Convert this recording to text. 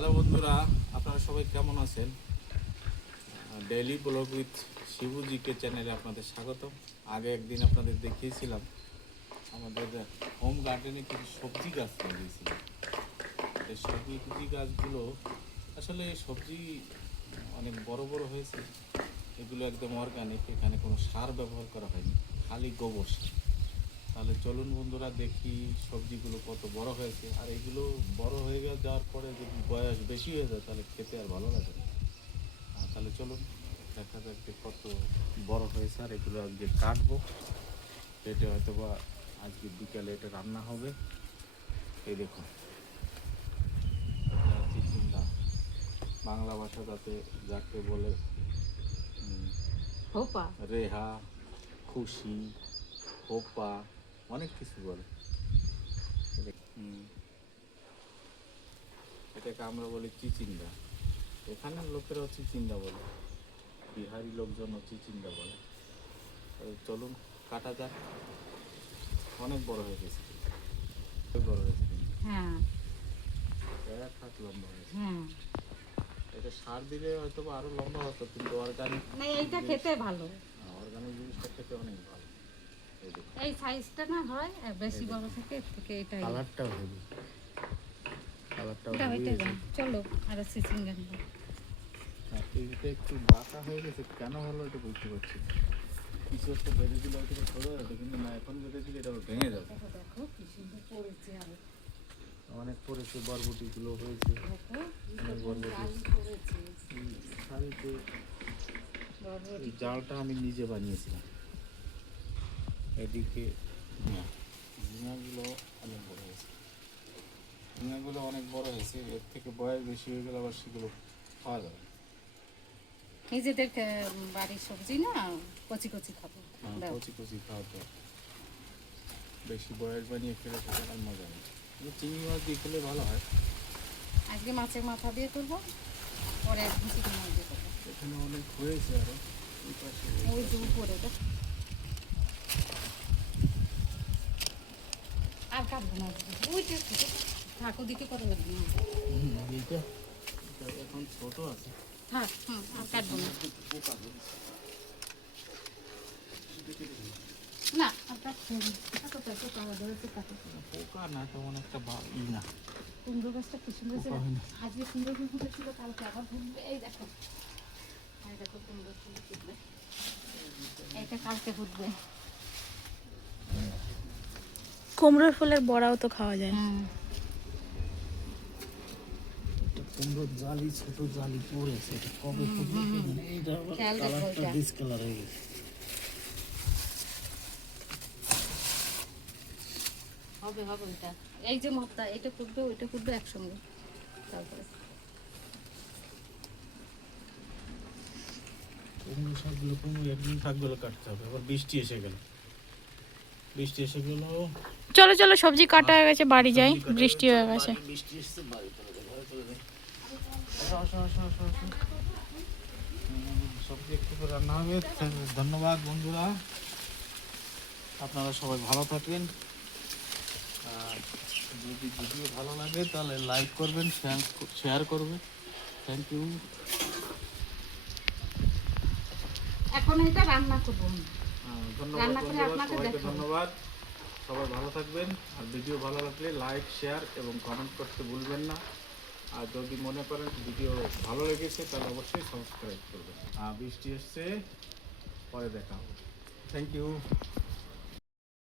Hello বন্ধুরা, আপনারা সবাই কেমন আছেন? Daily blog with Shibu GK চ্যানেলে আপনাদের স্বাগত। আগে একদিন আপনাদের দেখিয়েছিলাম আমাদের হোম গার্ডেনে কিছু সবজি গাছ লাগিয়েছিলাম। এই সবজি গাছগুলো আসলে সবজি অনেক বড় বড় হয়েছে। এগুলো একদম অর্গানিক, এখানে কোনো সার ব্যবহার করা হয়নি, খালি গোবর সার। তাহলে চলুন বন্ধুরা, দেখি সবজিগুলো কত বড় হয়েছে। আর এগুলো বড় হয়ে যাওয়ার পরে যদি বয়স বেশি হয়ে যায় তাহলে খেতে আর ভালো লাগে না। তাহলে চলুন দেখা যাক যে কত বড় হয়েছে। আর এগুলো আজকে কাটবো, কেটে হয়তো বা আজকে বিকালে এটা রান্না হবে। এই দেখুন, এটা চিচিঙ্গা, বাংলা ভাষা যাকে বলে হোপা রেহা, খুশি, হোপা, অনেক কিছু বলে। এটাকে আমরা বলি চিচিঙ্গা, এখানের লোকেরা চিচিঙ্গা বলে, বিহারি লোকজন চিচিঙ্গা বলে। চলুন কাটা যাক। অনেক বড় হয়ে গেছে, বড় হয়েছে, হ্যাঁ এক হাত লম্বা হয়েছে। হ্যাঁ এটা সার দিলে হয়তো বা আরো লম্বা হতো, কিন্তু অর্গানিক না, এইটা খেতে ভালো। অর্গানিক জিনিসটা খেতে অনেক ভালো। এই দেখুন, এই সাইজটা না হয় বেশি বড় থাকে, এর থেকে এটাই কালারটাও হেভি, কালারটাও এটা হেভি হইতে হয়েছে। যায়। চলো আর সিচিঙ্গা নিব। আর এইটা একটু বাঁকা হয়ে গেছে, কেন হলো এটা বুঝতে পারছি না। কিছু একটা বেঁধে দিলে হয়তো ধরে যেত, কিন্তু না, এখন বেঁধে দিলে এটা ভেঙে যাবে। দেখো কি সুন্দর পড়েছে। আর অনেক পড়েছে, বরবটিগুলো হয়েছে অনেক বরবটি। শাড়িতে এই জালটা আমি নিজে বানিয়েছিলাম। এদিকে ঝিঙাগুলো অনেক বড় হয়েছে, ঝিঙাগুলো অনেক বড় হয়েছে। এর থেকে বয়স বেশি হয়ে গেলে আবার সেগুলো খাওয়া যাবে। নিজেদের বাড়ির সবজি না, কচি কচি খাবো। দাও। কচি কচি খাওয়াতে, বেশি বয়স বানিয়ে খেলে সেটা আর মজা নেই। চিংড়ি মাছ দিয়ে খেলে ভালো হয়। আজকে মাছের মাথা দিয়ে করবো, পরে একদিন চিকেন মাছ দিয়ে করবো। এখানে অনেক হয়েছে আরো, এই পাশে ওই যে উপরে দেখ। আর কাটবো না, ওইটা থাক, ওদিকে করা লাগবে না। এইটা এখন ছোট আছে, থাক, আর কাটবো না। পোকা ধরেছে। না আর কাটবো না। কাটো তো, পোকা ধরেছে, কাটো। পোকা না, তেমন একটা না। কুমড়ো গাছটা কি সুন্দর ছিল, পোকা হয়নি। আজকে সুন্দর ফুল ছিল, কালকে আবার ফুটবে। এই দেখো, এই দেখো কুমড়ো ফুল ফুটবে, এইটা কালকে ফুটবে। কুমড়োর ফুলের বড়াও তো খাওয়া যায়। কুমড়োর জালি, ছোট জালি পড়েছে, এটা কবে ফুটবে এইটা আবার খেয়াল দেখো কালারটা এটা। ডিসকালার হয়ে গেছে। হবে হবে ওইটা, এই যে মতটা, এটা ফুটবে ওইটা ফুটবে একসঙ্গে। তারপরে কুমড়ো শাকগুলো, কুমড়ো একদিন শাকগুলো কাটতে হবে, আবার বৃষ্টি এসে গেল, বৃষ্টি এসে গেল। চলো চলো, সবজি কাটা হয়ে গেছে, বাড়ি যাই, বৃষ্টি হয়ে গেছে। বৃষ্টি এসছে, বাড়ি চলে যাই, ঘরে চলে যাই। আসো আসো আসো আসো আসো। সবজি একটু করে রান্না হবে। ধন্যবাদ বন্ধুরা, আপনারা সবাই ভালো থাকবেন। আর যদি ভিডিও ভালো লাগে তাহলে লাইক করবেন, শেয়ার করবেন। Thank you. এখন এটা রান্না করবো। ধন্যবাদ রান্না করে বন্ধুরা, আপনাকে সবাইকে দেখাবো। ধন্যবাদ। সবাই ভালো থাকবেন। আর ভিডিও ভালো লাগলে লাইক, শেয়ার এবং কমেন্ট করতে ভুলবেন না। আর যদি মনে করেন ভিডিও ভালো লেগেছে তাহলে অবশ্যই সাবস্ক্রাইব করবেন। বৃষ্টি এসছে, পরে দেখা হবে। Thank you.